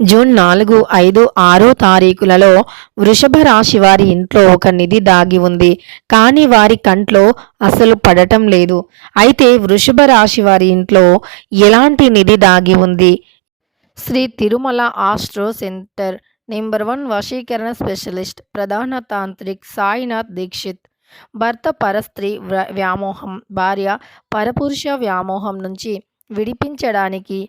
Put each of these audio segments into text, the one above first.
June నాలుగు ఐదు ఆరో తారీఖులలో వృషభ రాశి వారి ఇంట్లో ఒక నిధి దాగి ఉంది. కానీ వారి కంట్లో అసలు పడటం లేదు. అయితే వృషభ రాశి వారి ఇంట్లో ఎలాంటి నిధి దాగి ఉంది? Shri Tirumala astro centre number one వశీకరణ స్పెషలిస్ట్ ప్రధాన తాంత్రిక్ సాయినాథ్ దీక్షిత్. భర్త పరస్త్రీ వ్యామోహం భార్య పరపురుష వ్యామోహం నుంచి విడిపించడానికి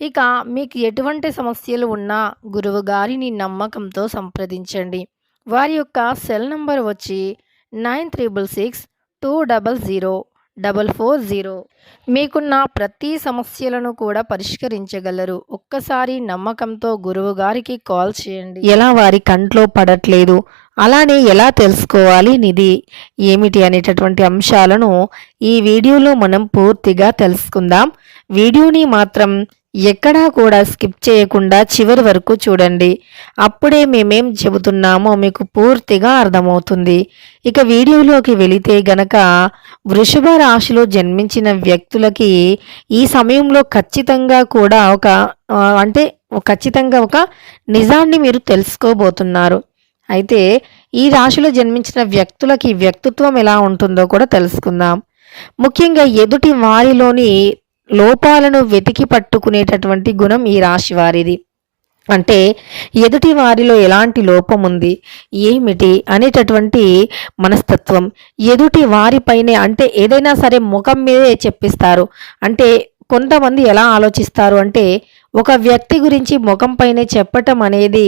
ఇక మీకు ఎటువంటి సమస్యలు ఉన్నా గురువు గారిని నమ్మకంతో సంప్రదించండి. వారి యొక్క సెల్ నంబర్ వచ్చి nine triple six two double zero double four zero. మీకున్న ప్రతి సమస్యలను కూడా పరిష్కరించగలరు. ఒక్కసారి నమ్మకంతో గురువు గారికి కాల్ చేయండి. ఎలా వారి కంట్లో పడట్లేదు? అలానే ఎలా తెలుసుకోవాలి నిధి? ఏమిటి అనేటటువంటి అంశాలను ఈ వీడియోలో మనం పూర్తిగా తెలుసుకుందాం. వీడియోని మాత్రం ఎక్కడా కూడా స్కిప్ చేయకుండా చివరి వరకు చూడండి. అప్పుడే మేమేం చెబుతున్నామో మీకు పూర్తిగా అర్థమవుతుంది. ఇక వీడియోలోకి వెళితే గనక వృషభ రాశిలో జన్మించిన వ్యక్తులకి ఈ సమయంలో ఖచ్చితంగా కూడా ఒక అంటే ఖచ్చితంగా ఒక నిజాన్ని మీరు తెలుసుకోబోతున్నారు. అయితే ఈ రాశిలో జన్మించిన వ్యక్తులకి వ్యక్తిత్వం ఎలా ఉంటుందో కూడా తెలుసుకుందాం. ముఖ్యంగా ఎదుటి వారిలోని లోపాలను వెతికి పట్టుకునేటటువంటి గుణం ఈ రాశి వారిది. అంటే ఎదుటి వారిలో ఎలాంటి లోపం ఉంది ఏమిటి అనేటటువంటి మనస్తత్వం. ఎదుటి వారిపైనే అంటే ఏదైనా సరే ముఖం మీదే చెప్పిస్తారు. అంటే కొంతమంది ఎలా ఆలోచిస్తారు అంటే ఒక వ్యక్తి గురించి ముఖంపైనే చెప్పటం అనేది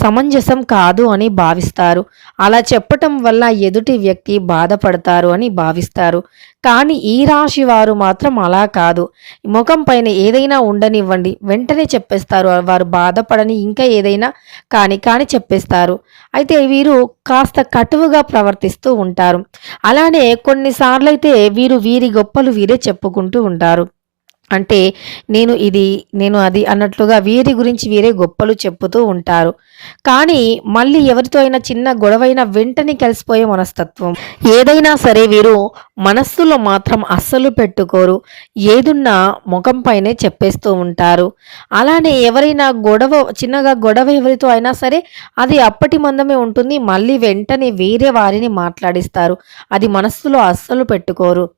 సమంజసం కాదు అని భావిస్తారు. అలా చెప్పటం వల్ల ఎదుటి వ్యక్తి బాధపడతారు అని భావిస్తారు. కానీ ఈ రాశి వారు మాత్రం అలా కాదు. ముఖం పైన ఏదైనా ఉండనివ్వండి వెంటనే చెప్పేస్తారు. వారు బాధపడని ఇంకా ఏదైనా కానీ కానీ చెప్పేస్తారు. అయితే వీరు కాస్త కటువుగా ప్రవర్తిస్తూ ఉంటారు. అలానే కొన్నిసార్లు అయితే వీరు వీరి గొప్పలు వీరే చెప్పుకుంటూ ఉంటారు. అంటే నేను ఇది నేను అది అన్నట్లుగా వీరి గురించి వీరే గొప్పలు చెప్పుతూ ఉంటారు. కానీ మళ్ళీ ఎవరితో అయినా చిన్న గొడవైనా వెంటనే కలిసిపోయే మనస్తత్వం. ఏదైనా సరే వీరు మనస్సులో మాత్రం అస్సలు పెట్టుకోరు. ఏదున్నా ముఖం పైనే చెప్పేస్తూ ఉంటారు. అలానే ఎవరైనా గొడవ చిన్నగా గొడవ ఎవరితో అయినా సరే అది అప్పటి మందమే ఉంటుంది. మళ్ళీ వెంటనే వేరే వారిని మాట్లాడిస్తారు. అది మనస్సులో అస్సలు పెట్టుకోరు.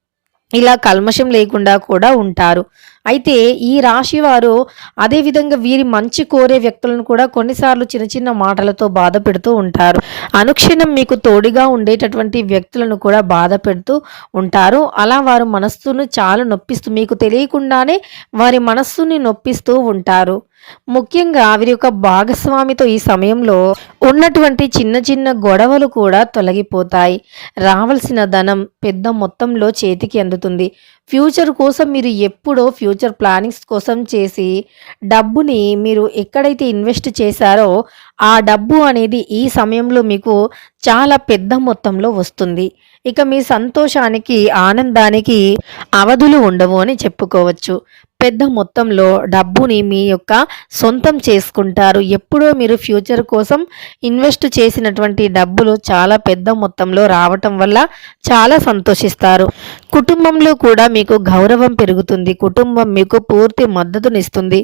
ఇలా కల్మషం లేకుండా కూడా ఉంటారు. అయితే ఈ రాశి వారు అదేవిధంగా వీరి మంచి కోరే వ్యక్తులను కూడా కొన్నిసార్లు చిన్న చిన్న మాటలతో బాధ పెడుతూ ఉంటారు. అనుక్షణం మీకు తోడుగా ఉండేటటువంటి వ్యక్తులను కూడా బాధ పెడుతూ ఉంటారు. అలా వారు మనస్సును చాలా నొప్పిస్తూ మీకు తెలియకుండానే వారి మనస్సుని నొప్పిస్తూ ఉంటారు. ముఖ్యంగా వీరి యొక్క భాగస్వామితో ఈ సమయంలో ఉన్నటువంటి చిన్న చిన్న గొడవలు కూడా తొలగిపోతాయి. రావాల్సిన ధనం పెద్ద మొత్తంలో చేతికి అందుతుంది. ఫ్యూచర్ కోసం మీరు ఎప్పుడో ఫ్యూచర్ ప్లానింగ్స్ కోసం చేసి డబ్బుని మీరు ఎక్కడైతే ఇన్వెస్ట్ చేశారో ఆ డబ్బు అనేది ఈ సమయంలో మీకు చాలా పెద్ద మొత్తంలో వస్తుంది. ఇక మీ సంతోషానికి ఆనందానికి అవధులు ఉండవు అని చెప్పుకోవచ్చు. పెద్ద మొత్తంలో డబ్బుని మీ యొక్క సొంతం చేసుకుంటారు. ఎప్పుడో మీరు ఫ్యూచర్ కోసం ఇన్వెస్ట్ చేసినటువంటి డబ్బులు చాలా పెద్ద మొత్తంలో రావటం వల్ల చాలా సంతోషిస్తారు. కుటుంబంలో కూడా మీకు గౌరవం పెరుగుతుంది. కుటుంబం మీకు పూర్తి మద్దతునిస్తుంది.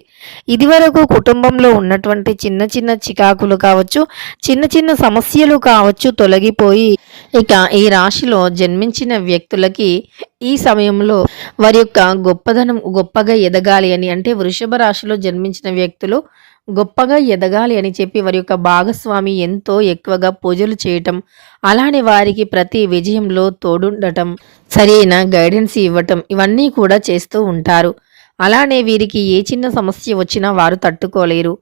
ఇదివరకు కుటుంబంలో ఉన్నటువంటి చిన్న చిన్న చికాకులు కావచ్చు చిన్న చిన్న సమస్యలు కావచ్చు తొలగిపోయి ఇక ఈ రాశిలో జన్మించిన వ్యక్తులకి ఈ సమయంలో వారి యొక్క గొప్పదనం గొప్పగా ఎదగాలి అని అంటే వృషభ రాశిలో జన్మించిన వ్యక్తులు గొప్పగా ఎదగాలి అని చెప్పి వారి యొక్క భాగస్వామి ఎంతో ఎక్కువగా పూజలు చేయటం అలానే వారికి ప్రతి విజయంలో తోడుండటం సరైన గైడెన్స్ ఇవ్వటం ఇవన్నీ కూడా చేస్తూ ఉంటారు. అలానే వీరికి ఏ చిన్న సమస్య వచ్చినా వారు తట్టుకోలేరు.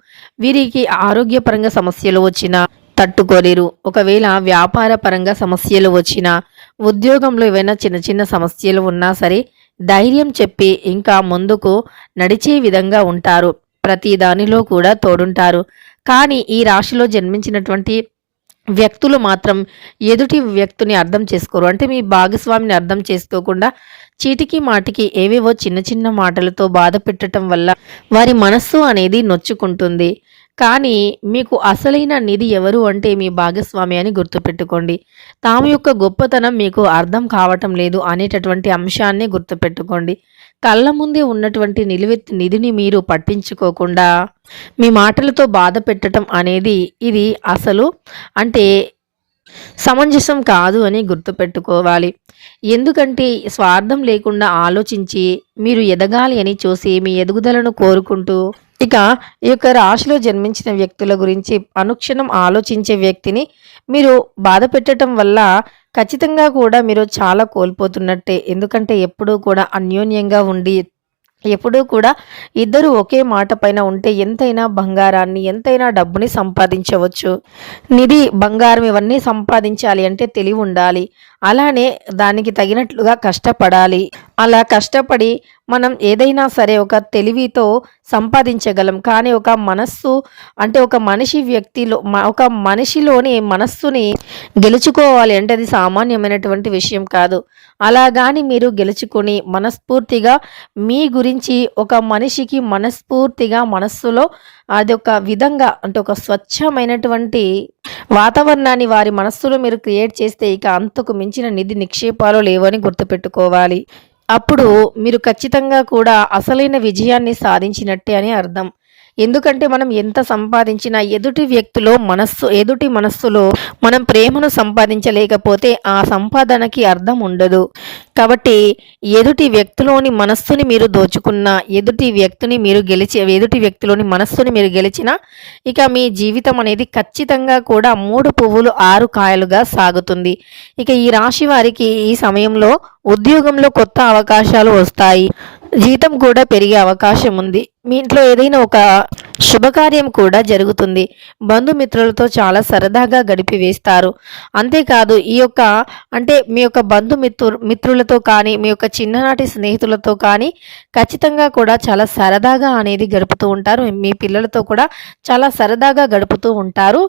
వీరికి ఆరోగ్యపరంగా సమస్యలు వచ్చినా తట్టుకోలేరు. ఒకవేళ వ్యాపార పరంగా సమస్యలు వచ్చినా ఉద్యోగంలో ఏవైనా చిన్న చిన్న సమస్యలు ఉన్నా సరే ధైర్యం చెప్పి ఇంకా ముందుకు నడిచే విధంగా ఉంటారు ప్రతి దానిలో కూడా తోడుంటారు కానీ ఈ రాశిలో జన్మించినటువంటి వ్యక్తులు మాత్రం ఎదుటి వ్యక్తిని అర్థం చేసుకోరు. అంటే మీ భాగస్వామిని అర్థం చేసుకోకుండా చీటికి మాటికి ఏవేవో చిన్న చిన్న మాటలతో బాధ పెట్టడం వల్ల వారి మనస్సు అనేది నొచ్చుకుంటుంది. కానీ మీకు అసలైన నిధి ఎవరు అంటే మీ భాగస్వామి అని గుర్తుపెట్టుకోండి. తాము యొక్క గొప్పతనం మీకు అర్థం కావటం లేదు అనేటటువంటి అంశాన్ని గుర్తుపెట్టుకోండి. కళ్ళ ముందే ఉన్నటువంటి నిలువెత్తి నిధిని మీరు పట్టించుకోకుండా మీ మాటలతో బాధ పెట్టడం అనేది ఇది అసలు అంటే సమంజసం కాదు అని గుర్తుపెట్టుకోవాలి. ఎందుకంటే స్వార్థం లేకుండా ఆలోచించి మీరు ఎదగాలి అని చూసి మీ ఎదుగుదలను కోరుకుంటూ ఇక ఈ యొక్క రాశిలో జన్మించిన వ్యక్తుల గురించి అనుక్షణం ఆలోచించే వ్యక్తిని మీరు బాధ పెట్టడం వల్ల ఖచ్చితంగా కూడా మీరు చాలా కోల్పోతున్నట్టే. ఎందుకంటే ఎప్పుడూ కూడా అన్యోన్యంగా ఉండి ఎప్పుడూ కూడా ఇద్దరు ఒకే మాట పైన ఉంటే ఎంతైనా బంగారాన్ని, ఎంతైనా డబ్బుని సంపాదించవచ్చు. నిధి, బంగారం ఇవన్నీ సంపాదించాలి అంటే తెలివి ఉండాలి అలానే దానికి తగినట్లుగా కష్టపడాలి. అలా కష్టపడి మనం ఏదైనా సరే ఒక తెలివితో సంపాదించగలం. కానీ ఒక మనస్సు అంటే ఒక మనిషి వ్యక్తిలో ఒక మనిషిలోని మనస్సుని గెలుచుకోవాలి అంటే అది సామాన్యమైనటువంటి విషయం కాదు. అలా కానీ మీరు గెలుచుకొని మనస్ఫూర్తిగా మీ గురించి ఒక మనిషికి మనస్ఫూర్తిగా మనస్సులో అదొక విధంగా అంటే ఒక స్వచ్ఛమైనటువంటి వాతావరణాన్ని వారి మనస్సులో మీరు క్రియేట్ చేస్తే ఇక అంతకు మించిన నిధి నిక్షేపాలు లేవని గుర్తుపెట్టుకోవాలి. అప్పుడు మీరు ఖచ్చితంగా కూడా అసలైన విజయాన్ని సాధించినట్టే అని అర్థం. ఎందుకంటే మనం ఎంత సంపాదించినా ఎదుటి వ్యక్తిలో మనస్సు ఎదుటి మనస్సులో మనం ప్రేమను సంపాదించలేకపోతే ఆ సంపాదనకి అర్థం ఉండదు. కాబట్టి ఎదుటి వ్యక్తిలోని మనస్సుని మీరు దోచుకున్నా, ఎదుటి వ్యక్తిని మీరు గెలిచి ఎదుటి వ్యక్తిలోని మనస్సుని మీరు గెలిచినా ఇక మీ జీవితం అనేది ఖచ్చితంగా కూడా మూడు పువ్వులు ఆరు కాయలుగా సాగుతుంది. ఇక ఈ రాశి వారికి ఈ సమయంలో ఉద్యోగంలో కొత్త అవకాశాలు వస్తాయి. జీతం కూడా పెరిగే అవకాశం ఉంది. మీ ఇంట్లో ఏదైనా ఒక శుభకార్యం కూడా జరుగుతుంది. బంధుమిత్రులతో చాలా సరదాగా గడిపి వేస్తారు అంతేకాదు ఈ యొక్క అంటే మీ యొక్క బంధుమిత్రు మిత్రులతో కానీ, మీ యొక్క చిన్ననాటి స్నేహితులతో కానీ ఖచ్చితంగా కూడా చాలా సరదాగా అనేది గడుపుతూ ఉంటారు. మీ పిల్లలతో కూడా చాలా సరదాగా గడుపుతూ ఉంటారు.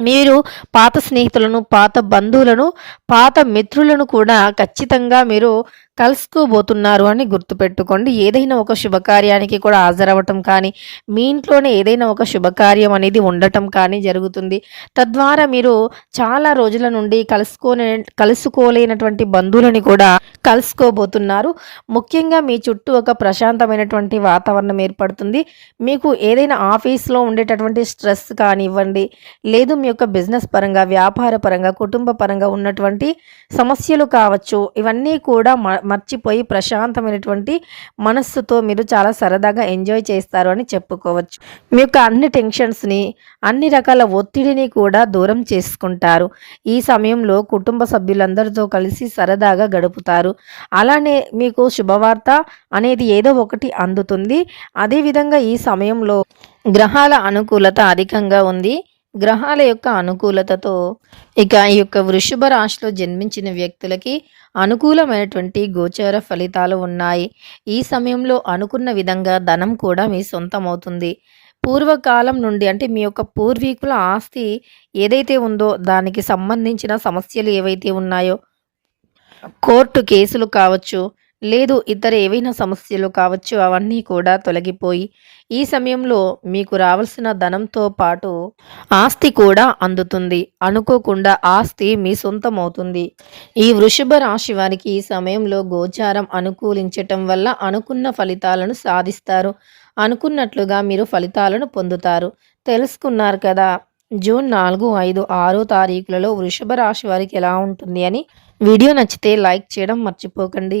మీరు పాత స్నేహితులను, పాత బంధువులను, పాత మిత్రులను కూడా ఖచ్చితంగా మీరు కలుసుకోబోతున్నారు అని గుర్తుపెట్టుకోండి. ఏదైనా ఒక శుభకార్యానికి కూడా హాజరవ్వటం కానీ, మీ ఇంట్లోనే ఏదైనా ఒక శుభకార్యం అనేది ఉండటం కానీ జరుగుతుంది. తద్వారా మీరు చాలా రోజుల నుండి కలుసుకోనే కలుసుకోలేనటువంటి బంధువులని కూడా కలుసుకోబోతున్నారు. ముఖ్యంగా మీ చుట్టూ ఒక ప్రశాంతమైనటువంటి వాతావరణం ఏర్పడుతుంది. మీకు ఏదైనా ఆఫీస్‌లో ఉండేటటువంటి స్ట్రెస్ కానివ్వండి, లేదు మీ యొక్క బిజినెస్ పరంగా, వ్యాపార పరంగా, కుటుంబ పరంగా ఉన్నటువంటి సమస్యలు కావచ్చు. ఇవన్నీ కూడా మర్చిపోయి ప్రశాంతమైనటువంటి మనస్సుతో మీరు చాలా సరదాగా ఎంజాయ్ చేస్తారు అని చెప్పుకోవచ్చు. మీ యొక్క అన్ని టెన్షన్స్‌ని, అన్ని రకాల ఒత్తిడిని కూడా దూరం చేసుకుంటారు. ఈ సమయంలో కుటుంబ సభ్యులందరితో కలిసి సరదాగా గడుపుతారు. అలానే మీకు శుభవార్త అనేది ఏదో ఒకటి అందుతుంది. అదేవిధంగా ఈ సమయంలో గ్రహాల అనుకూలత అధికంగా ఉంది. గ్రహాల యొక్క అనుకూలతతో ఇక ఈ యొక్క వృషభ రాశిలో జన్మించిన వ్యక్తులకి అనుకూలమైనటువంటి గోచర ఫలితాలు ఉన్నాయి. ఈ సమయంలో అనుకున్న విధంగా ధనం కూడా మీ సొంతమవుతుంది. పూర్వకాలం నుండి అంటే మీ యొక్క పూర్వీకుల ఆస్తి ఏదైతే ఉందో దానికి సంబంధించిన సమస్యలు ఏవైతే ఉన్నాయో కోర్టు కేసులు కావచ్చు, లేదు ఇతర ఏవైనా సమస్యలు కావచ్చు అవన్నీ కూడా తొలగిపోయి ఈ సమయంలో మీకు రావాల్సిన ధనంతో పాటు ఆస్తి కూడా అందుతుంది. అనుకోకుండా ఆస్తి మీ సొంతం అవుతుంది ఈ వృషభ రాశి వారికి ఈ సమయంలో గోచారం అనుకూలించటం వల్ల అనుకున్న ఫలితాలను సాధిస్తారు. అనుకున్నట్లుగా మీరు ఫలితాలను పొందుతారు. తెలుసుకున్నారు కదా! జూన్ 4, 5, 6 తారీఖులలో వృషభ రాశి వారికి ఎలా ఉంటుంది అని. వీడియో నచ్చితే లైక్ చేయడం మర్చిపోకండి.